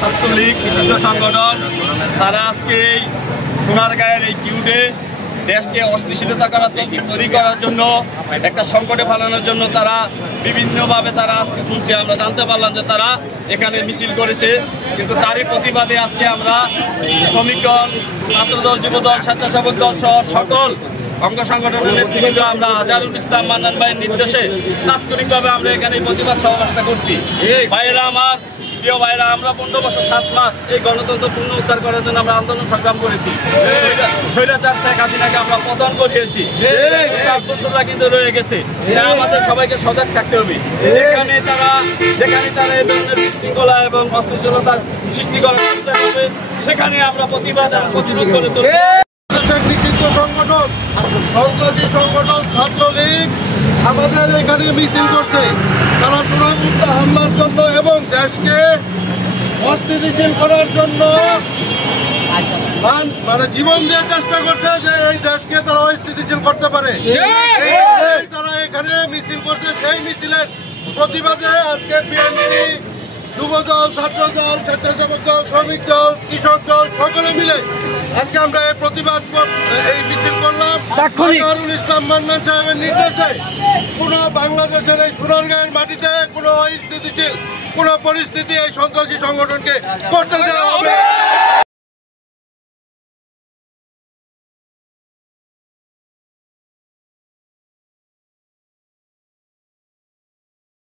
ছাত্রলীগ নিষিদ্ধ সংগঠন তারা আজকে এই সোনারগাঁয়ের এই কিউডে দেশকে অস্থিতিশীলতা তৈরি করার জন্য একটা সংকটে ফেলানোর জন্য তারা বিভিন্নভাবে তারা আজকে শুনছে। আমরা জানতে পারলাম যে তারা এখানে মিছিল করেছে, কিন্তু তারই প্রতিবাদে আজকে আমরা শ্রমিকগণ, ছাত্রদল, যুবদল, স্বেচ্ছাসেবক দল সহ সকল অঙ্গ সংগঠনের নেতৃবৃন্দ আমরা আজহারুল ইসলাম মান্নান ভাইয়ের নির্দেশে তাৎক্ষণিকভাবে আমরা এখানে প্রতিবাদ সমাবেশটা করছি। ভাইয়েরা আমার, প্রিয় ভাইরা, আমরা 15 বছর 7 মাস এই গণতন্ত্র পুনরুদ্ধার করার জন্য আমরা আন্দোলন সংগ্রাম করেছি। স্বৈরাচার শেখ হাসিনাকে আমরা পতন করিয়েছি, তার দোষরা কিন্তু রয়ে গেছে। আমাদের সবাইকে সজাগ থাকতে হবে। যেখানে তারা এই ধরনের বিশৃঙ্খলা এবং অস্থিতিশীলতার সৃষ্টি করার চেষ্টা করবে, সেখানে আমরা প্রতিবাদ এবং প্রতিরোধ করে তুলব। নিষিদ্ধ সংগঠন, সন্ত্রাসী সংগঠন ছাত্রলীগ আমাদের এখানে মিছিল করছে। তারা চূড়ান্ত হামলার জন্য এবং দেশকে অস্থিতিশীল করার জন্য মানে জীবন দিয়ে চেষ্টা করছে যে এই দেশকে তারা অস্থিতিশীল করতে পারে। তারা এখানে মিছিল করছে। সেই মিছিলের প্রতিবাদে আজকে বিএনপি, যুবদল, ছাত্রদল, স্বেচ্ছাসেবক দল, শ্রমিক দল, কৃষক দল সকলে মিলে আজকে আমরা এই প্রতিবাদ এই মিছিল করলাম। আজহারুল ইসলাম মান্নান সাহেবের নির্দেশে কোন বাংলাদেশের এই সোনারগাঁয়ের মাটিতে কোনো অস্থিতিশীল কোনো পরিস্থিতি এই সন্ত্রাসী সংগঠনকে করতে দেওয়া হবে।